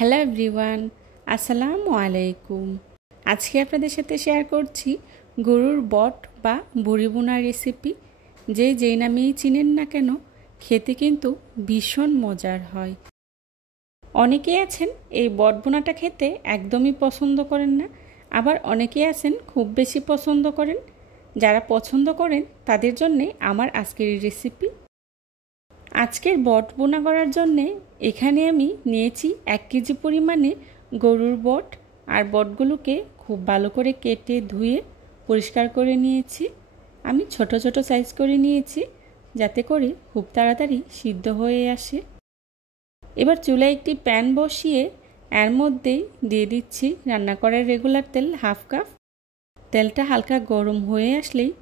Hello everyone, আসসালামু আলাইকুম। আজকে আপনাদের সাথে শেয়ার করছি গরুর বট বা বড়ি বোনা রেসিপি। যেই নামেই চিনেন না কেন, খেতে কিন্তু ভীষণ মজার হয়। অনেকেই আছেন এই বট বোনাটা খেতে একদমই পছন্দ করেন না, আবার অনেকেই আছেন খুব বেশি পছন্দ করেন। যারা পছন্দ করেন তাদের জন্যে আমার আজকের এই রেসিপি। আজকের বট বোনা করার জন্যে এখানে আমি নিয়েছি 1 কেজি পরিমাণে গরুর বট, আর বটগুলোকে খুব ভালো করে কেটে ধুয়ে পরিষ্কার করে নিয়েছি। আমি ছোট ছোট সাইজ করে নিয়েছি যাতে করে খুব তাড়াতাড়ি সিদ্ধ হয়ে আসে। এবার চুলায় একটি প্যান বসিয়ে এর মধ্যেই দিয়ে দিচ্ছি রান্না করার রেগুলার তেল 1/2 কাপ। তেলটা হালকা গরম হয়ে আসলেই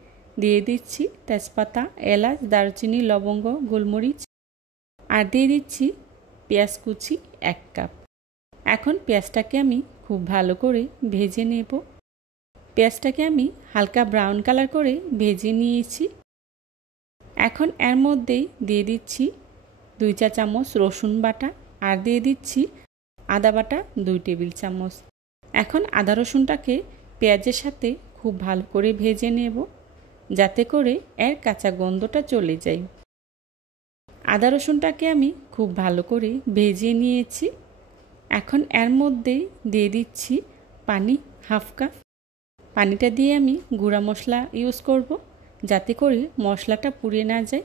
দিয়ে দিচ্ছি তেজপাতা, এলাচ, দারুচিনি, লবঙ্গ, গোলমরিচ, আর দিয়ে দিচ্ছি পেঁয়াজ কুচি 1 কাপ। এখন পেঁয়াজটাকে আমি খুব ভালো করে ভেজে নেব। পেঁয়াজটাকে আমি হালকা ব্রাউন কালার করে ভেজে নিয়েছি। এখন এর মধ্যেই দিয়ে দিচ্ছি 2 চা চামচ রসুন বাটা, আর দিয়ে দিচ্ছি আদা বাটা 2 টেবিল চামচ। এখন আদা রসুনটাকে পেঁয়াজের সাথে খুব ভালো করে ভেজে নেব যাতে করে এর কাঁচা গন্ধটা চলে যায়। আদা রসুনটাকে আমি খুব ভালো করে ভেজে নিয়েছি। এখন এর মধ্যে দিয়ে দিচ্ছি পানি 1/2 কাপ। পানিটা দিয়ে আমি গুঁড়া মশলা ইউজ করব যাতে করে মশলাটা পুড়ে না যায়।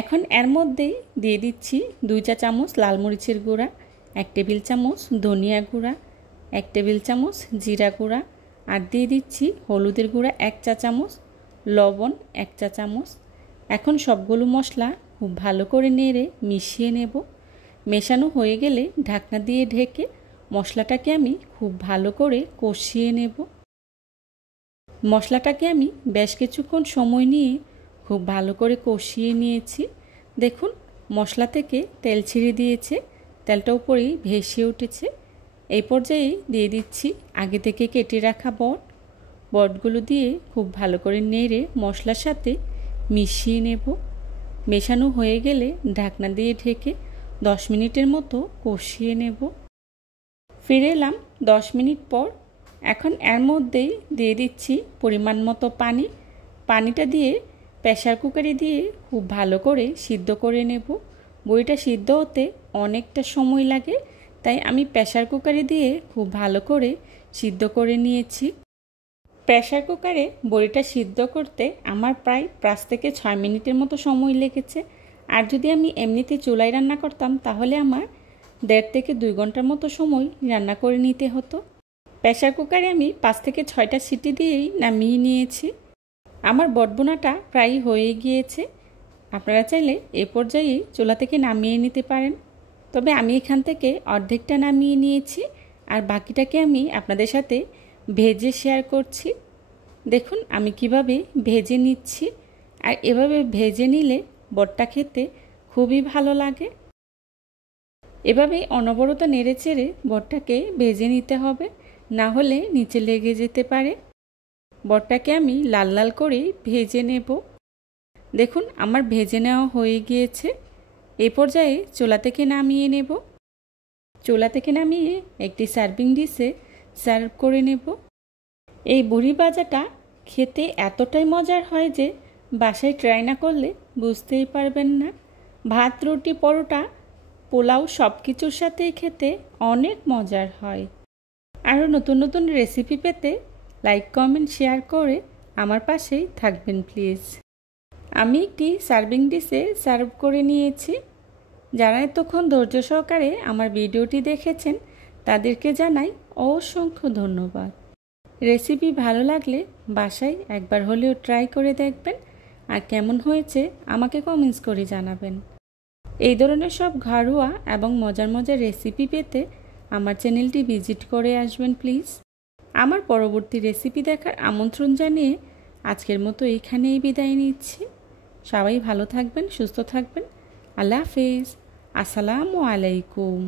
এখন এর মধ্যে দিয়ে দিচ্ছি 2 চা চামচ লাল মরিচের গুঁড়া, 1 টেবিল চামচ ধনিয়া গুঁড়া, 1 টেবিল চামচ জিরা গুঁড়া, আর দিয়ে দিচ্ছি হলুদের গুঁড়া 1 চা চামচ, লবণ 1 চা চামচ। এখন সবগুলো মশলা খুব ভালো করে নেড়ে মিশিয়ে নেব। মেশানো হয়ে গেলে ঢাকনা দিয়ে ঢেকে মশলাটাকে আমি খুব ভালো করে কষিয়ে নেব। মশলাটাকে আমি বেশ কিছুক্ষণ সময় নিয়ে খুব ভালো করে কষিয়ে নিয়েছি। দেখুন মশলা থেকে তেল ছেড়ে দিয়েছে, তেলটা উপরেই ভেসে উঠেছে। এই পর্যায়ে দিয়ে দিচ্ছি আগে থেকে কেটে রাখা বটগুলো দিয়ে খুব ভালো করে নেড়ে মশলার সাথে মিশিয়ে নেব। মেশানো হয়ে গেলে ঢাকনা দিয়ে ঢেকে 10 মিনিটের মতো কষিয়ে নেব। ফিরে এলাম 10 মিনিট পর। এখন এর মধ্যেই দিয়ে দিচ্ছি পরিমাণ মতো পানি। পানিটা দিয়ে প্রেসার কুকারে দিয়ে খুব ভালো করে সিদ্ধ করে নেব। বড়িটা সিদ্ধ হতে অনেকটা সময় লাগে, তাই আমি প্রেসার কুকারে দিয়ে খুব ভালো করে সিদ্ধ করে নিয়েছি। প্রেসার কুকারে বড়িটা সিদ্ধ করতে আমার প্রায় 5 থেকে 6 মিনিটের মতো সময় লেগেছে। আর যদি আমি এমনিতে চুলায় রান্না করতাম তাহলে আমার 1.5 থেকে 2 ঘন্টার মতো সময় রান্না করে নিতে হতো। প্রেসার কুকারে আমি 5 থেকে 6টা সিটি দিয়েই নামিয়ে নিয়েছি। আমার বটবোনাটা প্রায় হয়ে গিয়েছে। আপনারা চাইলে এ পর্যায়ে চুলা থেকে নামিয়ে নিতে পারেন, তবে আমি এখান থেকে অর্ধেকটা নামিয়ে নিয়েছি, আর বাকিটাকে আমি আপনাদের সাথে ভেজে শেয়ার করছি। দেখুন আমি কিভাবে ভেজে নিচ্ছি, আর এভাবে ভেজে নিলে বটটা খেতে খুবই ভালো লাগে। এভাবে অনবরত নেড়ে চেড়ে বটটাকে ভেজে নিতে হবে, না হলে নিচে লেগে যেতে পারে। বটটাকে আমি লাল লাল করে ভেজে নেব। দেখুন আমার ভেজে নেওয়া হয়ে গিয়েছে। এই পর্যায়ে চুলা থেকে নামিয়ে নেব। চুলা থেকে নামিয়ে একটি সার্ভিং ডিশে সার্ভ করে নেব। এই বড়ি ভাজাটা খেতে এতটাই মজার হয় যে বাসায় ট্রাই না করলে বুঝতেই পারবেন না। ভাত, রুটি, পরোটা, পোলাও সব কিছুর সাথেই খেতে অনেক মজার হয়। আরও নতুন নতুন রেসিপি পেতে লাইক, কমেন্ট, শেয়ার করে আমার পাশেই থাকবেন প্লিজ। আমি একটি সার্ভিং ডিশে সার্ভ করে নিয়েছি। যারা এতক্ষণ ধৈর্য সহকারে আমার ভিডিওটি দেখেছেন তাদেরকে জানাই অসংখ্য ধন্যবাদ। রেসিপি ভালো লাগলে বাসায় একবার হলেও ট্রাই করে দেখবেন, আর কেমন হয়েছে আমাকে কমেন্টস করে জানাবেন। এই ধরনের সব ঘরোয়া এবং মজার মজার রেসিপি পেতে আমার চ্যানেলটি ভিজিট করে আসবেন প্লিজ। আমার পরবর্তী রেসিপি দেখার আমন্ত্রণ জানিয়ে আজকের মতো এখানেই বিদায় নিচ্ছি। সবাই ভালো থাকবেন, সুস্থ থাকবেন। আল্লাহ হাফেজ। আসসালামু আলাইকুম।